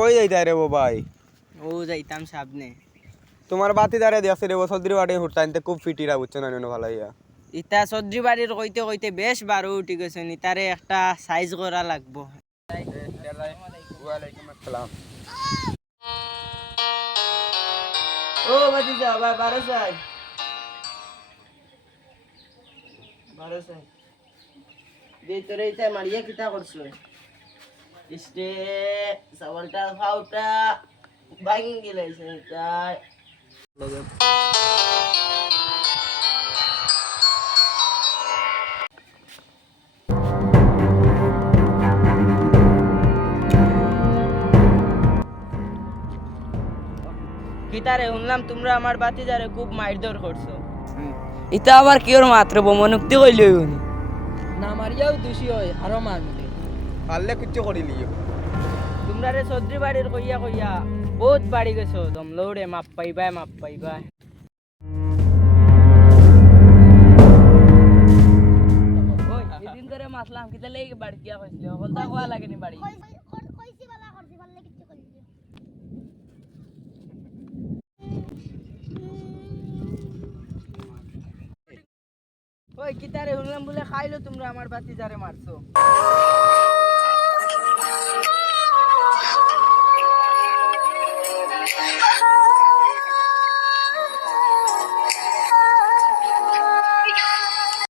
কই যাইতা রে ভাই? ও যাইতাম সামনে। তোমার বাতি দাঁড়ে দিয়েছে রে সদ্রি বাড়ি হুটতাইতে খুব ফিটিরা বুঝছো না ভালো ইয়া। ইতা চৌধুরী বাড়ির কইতে কইতে বেশ বারো উঠি গেছে, ইতারে একটা সাইজ করা লাগবো। ওয়ালাইকুম আসসালাম। ও ভাতিজা ভাই বারো চাই, বারো চাই ভিতরে ইতা মারিয়া কিতা করছো? ইস্টে সাবলটা ফাউটা ভাঙি গেলেছে তাই কিতারে শুনলাম তোমরা আমার বাতিজারে খুব মারধর করছো। ইতা আবার কিওর মাত্র বমনুক্তি কইল না মারিয়াও দোষী হয় আরো মারবে। পারলে কিচ্ছু করি লিও। তোমরা রে চৌধুরী বাড়ির কইয়া কইয়া বহুত বাড়ি গেছো, দম লৌড়ে মাপ পাইবাই মাপ পাইবাই। ওই এদিন ধরে মাসলাম কিতা লেগে বাড়ি গিয়া কইছিল, বলতা কোয়া লাগেনি বাড়ি। কইছি বালা করছি বললে কিচ্ছু করি ওই কিতারে শুনলাম বলে খাইলো তোমরা আমার বাতিজারে মারছো।